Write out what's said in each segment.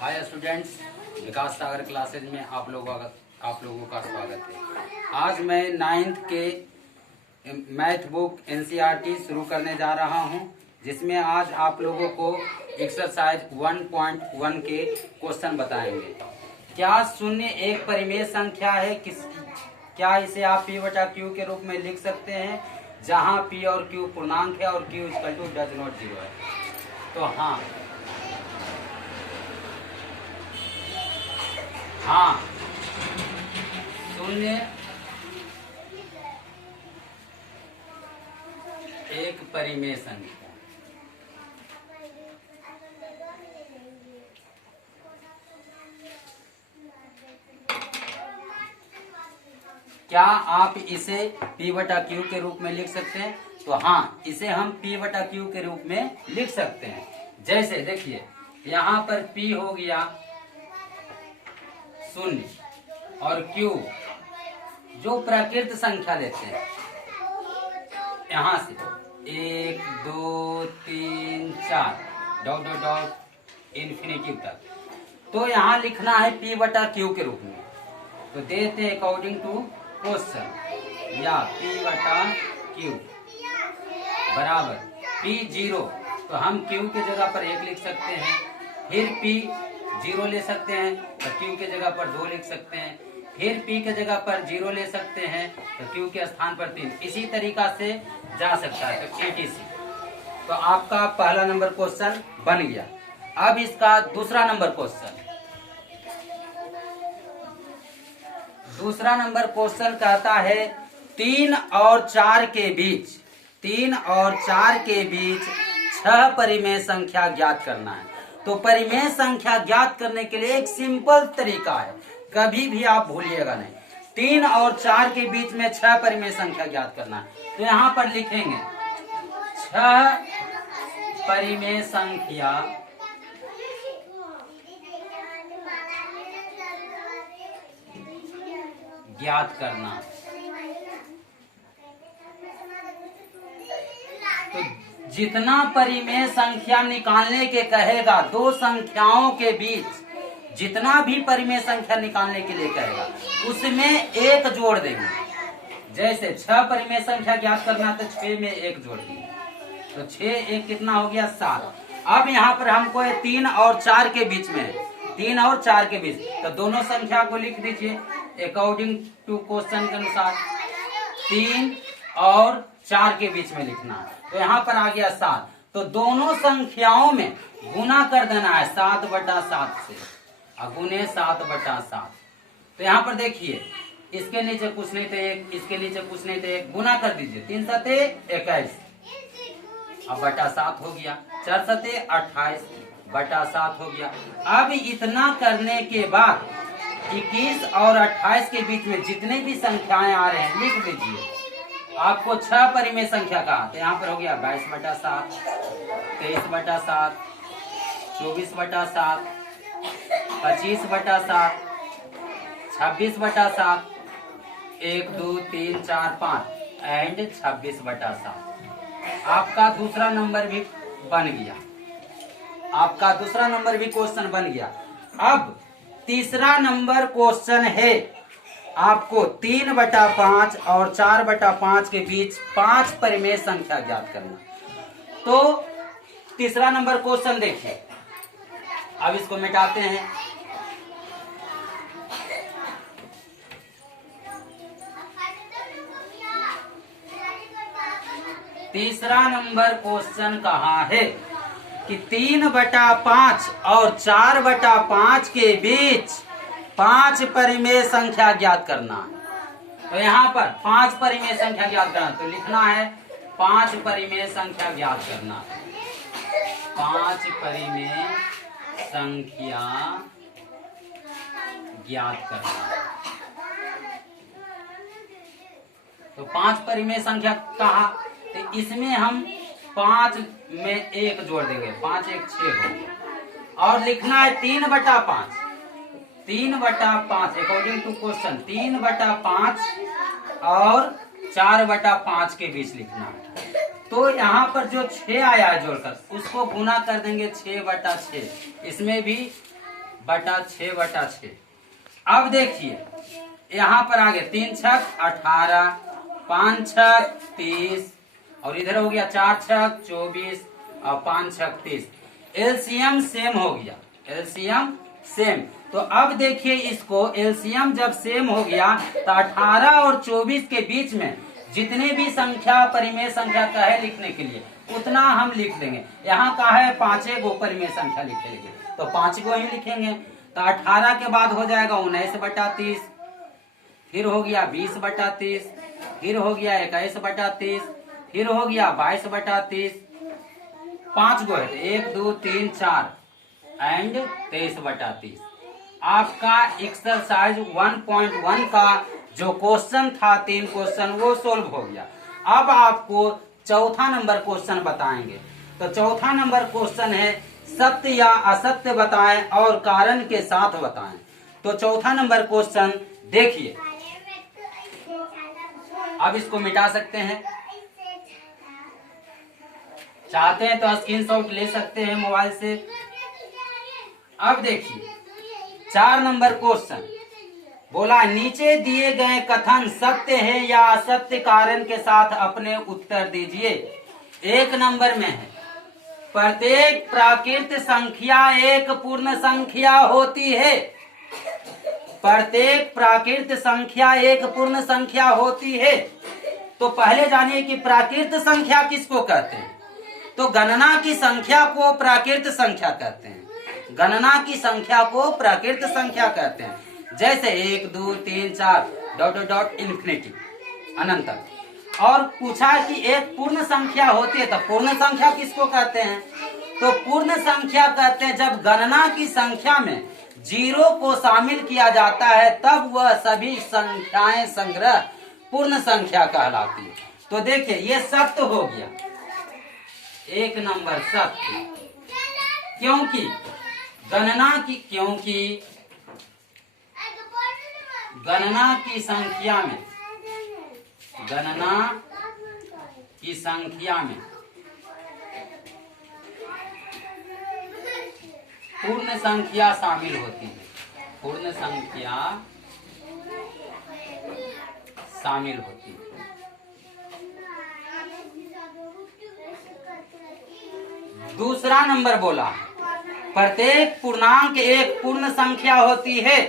Hi students, विकास सागर classes में आप लोगों का स्वागत है। आज मैं 9th के मैथ बुक एनसीईआरटी शुरू करने जा रहा हूं, जिसमें आज आप लोगों को एक्सरसाइज 1.1 के क्वेश्चन बताएंगे। क्या शून्य एक परिमेय संख्या है? क्या इसे आप P बटा Q के रूप में लिख सकते हैं, जहां P और Q पूर्णांक है और Q equal to does not zero है? तो हाँ, शून्य एक परिमेय संख्या। क्या आप इसे P बटा Q के रूप में लिख सकते हैं? तो हाँ, इसे हम P बटा Q के रूप में लिख सकते हैं। जैसे देखिए, यहाँ पर P हो गया शून्य और Q जो प्राकृत संख्या लेते हैं, यहां से 1 2 3 4 डॉट डॉट डॉट इन्फिनिटी तक, तो यहाँ लिखना है P बटा Q के रूप में। तो देते हैं अकॉर्डिंग टू क्वेश्चन, या P बटा Q बराबर P 0, तो हम Q के जगह पर 1 लिख सकते हैं, फिर P 0 ले सकते हैं तो Q के जगह पर 2 लिख सकते हैं, फिर P के जगह पर 0 ले सकते हैं तो Q के स्थान पर 3। इसी तरीका से जा सकता है, तो etc। तो आपका पहला नंबर क्वेश्चन बन गया। अब इसका दूसरा नंबर क्वेश्चन। दूसरा नंबर क्वेश्चन कहता है 3 और 4 के बीच 6 परिमेय संख्या ज्ञात करना है। तो परिमेय संख्या ज्ञात करने के लिए एक सिंपल तरीका है, कभी भी आप भूलिएगा नहीं। 3 और 4 के बीच में 6 परिमेय संख्या ज्ञात करना है। तो यहाँ पर लिखेंगे 6 परिमेय संख्या ज्ञात करना। तो जितना परिमेय संख्या निकालने के कहेगा, दो संख्याओं के बीच जितना भी परिमेय संख्या निकालने के लिए कहेगा, उसमें 1 जोड़ देंगे। जैसे 6 परिमेय संख्या ज्ञात करना, तो 6 में 1 जोड़ देंगे, तो 6 1 कितना हो गया 7। अब यहाँ पर हमको 3 और 4 के बीच में, 3 और 4 के बीच, तो दोनों संख्या को लिख दीजिए अकॉर्डिंग टू क्वेश्चन के अनुसार। 3 और 4 के बीच में लिखना है, तो यहाँ पर आ गया 7। तो दोनों संख्याओं में गुना कर देना है 7 बटा 7 से, गुने 7 बटा 7। तो यहाँ पर देखिए, इसके नीचे कुछ नहीं थे 1, इसके नीचे कुछ नहीं थे 1, गुना कर दीजिए। 3 सते 21, अब बटा 7 हो गया। 4 सते 28 बटा 7 हो गया। अब इतना करने के बाद 21 और 28 के बीच में जितने भी संख्याएं आ रहे हैं लिख लीजिए। आपको 6 परिमेय संख्या का, तो यहाँ पर हो गया 22 बटा 7, 23 बटा 7, 24 बटा 7, 25 बटा 7, 26 बटा 7, 1 2 3 4 5 एंड 26 बटा 7। आपका दूसरा नंबर भी बन गया। आपका दूसरा नंबर भी क्वेश्चन बन गया। अब तीसरा नंबर क्वेश्चन है, आपको 3 बटा 5 और 4 बटा 5 के बीच 5 परिमेय संख्या ज्ञात करना। तो तीसरा नंबर क्वेश्चन देखिए, अब इसको मिटाते हैं। तीसरा नंबर क्वेश्चन कहाँ है कि 3 बटा 5 और 4 बटा 5 के बीच 5 परिमेय संख्या ज्ञात करना। तो यहाँ पर 5 परिमेय संख्या ज्ञात करना, तो लिखना है 5 परिमेय संख्या ज्ञात करना। 5 परिमेय संख्या ज्ञात करना। तो 5 परिमेय संख्या कहा, तो इसमें हम 5 में 1 जोड़ देंगे, 5 1 6 हो गया। और लिखना है 3 बटा 5, 3 बटा 5 अकॉर्डिंग टू क्वेश्चन, 3 बटा 5 और 4 बटा 5 के बीच लिखना है। तो यहाँ पर जो 6 आया है जोड़कर, उसको गुना कर देंगे 6 बटा 6। इसमें भी बटा 6/6। अब देखिए यहाँ पर आगे 3 छक 18, 5 छक 30 और इधर हो गया 4 छक 24 और 5 छक 30। एलसीएम सेम हो गया, एलसीएम सेम। तो अब देखिए इसको एलसीएम जब सेम हो गया तो 18 और 24 के बीच में जितने भी संख्या परिमेय संख्या का है लिखने के लिए उतना हम लिख देंगे। यहाँ का है 5 गो परिमेय संख्या लिखेंगे तो 5 गो ही लिखेंगे। तो 18 के बाद हो जाएगा 19/30, फिर हो गया 20/30, फिर हो गया 21/30, फिर हो गया 22/30। 5 गो है 1 2 3 4 एंड 23/30। आपका एक्सरसाइज 1.1 का जो क्वेश्चन था 3 क्वेश्चन वो सोल्व हो गया। अब आपको चौथा नंबर क्वेश्चन बताएंगे। तो चौथा नंबर क्वेश्चन है सत्य या असत्य बताएं और कारण के साथ बताएं। तो चौथा नंबर क्वेश्चन देखिए, अब इसको मिटा सकते हैं, चाहते हैं तो स्क्रीनशॉट ले सकते हैं मोबाइल से। अब देखिए 4 नंबर क्वेश्चन बोला नीचे दिए गए कथन सत्य है या असत्य, कारण के साथ अपने उत्तर दीजिए। 1 नंबर में है प्रत्येक प्राकृत संख्या एक पूर्ण संख्या होती है। प्रत्येक प्राकृत संख्या एक पूर्ण संख्या होती है। तो पहले जानिए कि प्राकृत संख्या किसको कहते हैं। तो गणना की संख्या को प्राकृत संख्या कहते हैं, गणना की संख्या को प्राकृत संख्या कहते हैं। जैसे 1 2 3 4 डॉट डॉट डॉट इन्फिनिटी अनंत तक। और पूछा कि एक पूर्ण संख्या होती है तो पूर्ण संख्या किसको कहते हैं। तो पूर्ण संख्या कहते हैं जब गणना की संख्या में 0 को शामिल किया जाता है तब वह सभी संख्याएं संग्रह पूर्ण संख्या कहलाती है। तो देखिए ये सत्य हो गया, 1 नंबर सत्य, क्योंकि गणना की संख्या में पूर्ण संख्या शामिल होती है, पूर्ण संख्या शामिल होती है। दूसरा नंबर बोला प्रत्येक पूर्णांक एक पूर्ण संख्या होती है।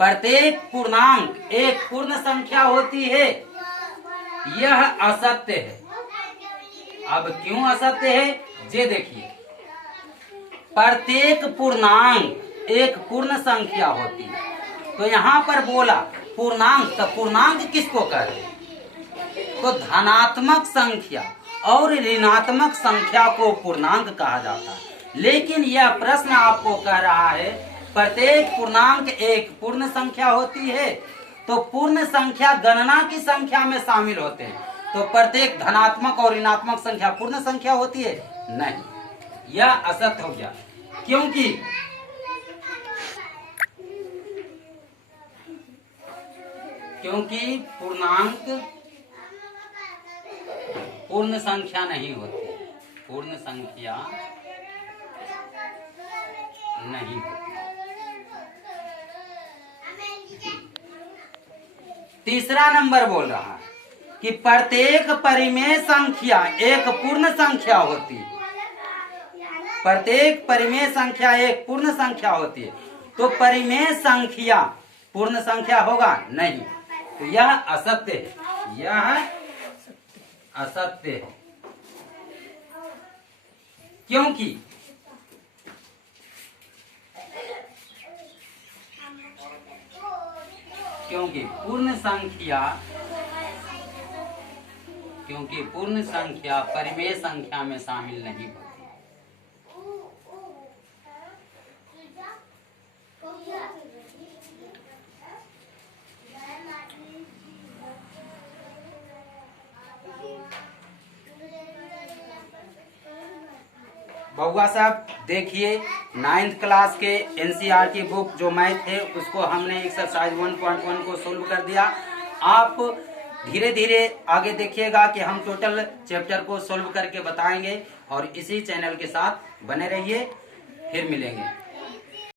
प्रत्येक पूर्णांक एक पूर्ण संख्या होती है, यह असत्य है। अब क्यों असत्य है ये देखिए, प्रत्येक पूर्णांक एक पूर्ण संख्या होती है। तो यहाँ पर बोला पूर्णांक, तो पूर्णांक किसको कहते हैं। तो धनात्मक संख्या और ऋणात्मक संख्या को पूर्णांक कहा जाता है। लेकिन यह प्रश्न आपको कह रहा है प्रत्येक पूर्णांक एक पूर्ण संख्या होती है। तो पूर्ण संख्या गणना की संख्या में शामिल होते हैं। तो प्रत्येक धनात्मक और ऋणात्मक संख्या पूर्ण संख्या होती है नहीं, यह असत्य हो गया। क्योंकि पूर्णांक पूर्ण संख्या नहीं होती, पूर्ण संख्या नहीं होती। तीसरा नंबर बोल रहा है कि प्रत्येक परिमेय संख्या एक पूर्ण संख्या होती है। प्रत्येक परिमेय संख्या एक पूर्ण संख्या होती है। तो परिमेय संख्या पूर्ण संख्या होगा नहीं, तो यह असत्य है, यह असत्य है। क्योंकि पूर्ण संख्या परिमेय संख्या में शामिल नहीं होती। बउआ साहब देखिए 9th क्लास के एनसीईआरटी बुक जो मैथ है उसको हमने एक्सरसाइज 1.1 को सोल्व कर दिया। आप धीरे धीरे आगे देखिएगा कि हम टोटल चैप्टर को सोल्व करके बताएंगे और इसी चैनल के साथ बने रहिए। फिर मिलेंगे।